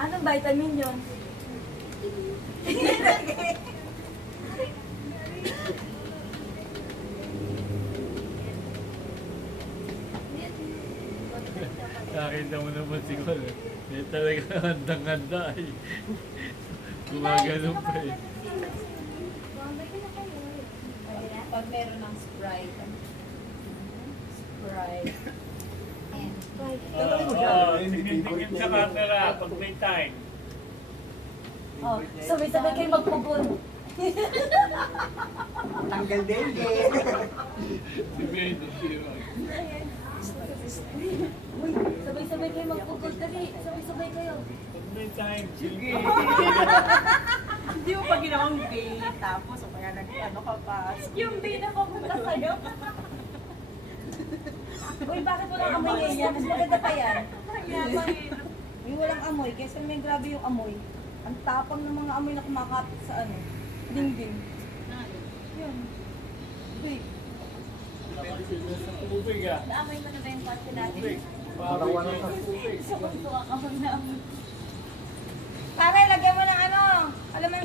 Anong vitamin yun? Nakita mo naman si Col. Eh, talaga handang-handa eh. Gumagano'n pa eh. Pag meron ng Sprite. Sprite. And Tingin sa camera pag may time. Oh, sabay-sabay kayo magpugon. Tanggal din. Si Ben, hindi mo. Uy, sabay-sabay kayo magpugon. Dali, sabay-sabay kayo. Pag may time, sige. Hindi mo pa ginawang day, tapos o kaya nag-ano ka pa. Yung day na papunta sa'yo. Uy, bakit walang amoy ngayon yan? Mas maganda pa yan. Yung walang amoy, kaysa may grabe yung amoy. Ang tapang ng mga amoy na kumakapit sa ano. Dingding. Yun. Uy, Sa tubig ah. naamoy mo na ba yung kotse natin? Tubig. Barbecue sa tubig. Sa kuntuwa ka mo na amoy. Pare, lagyan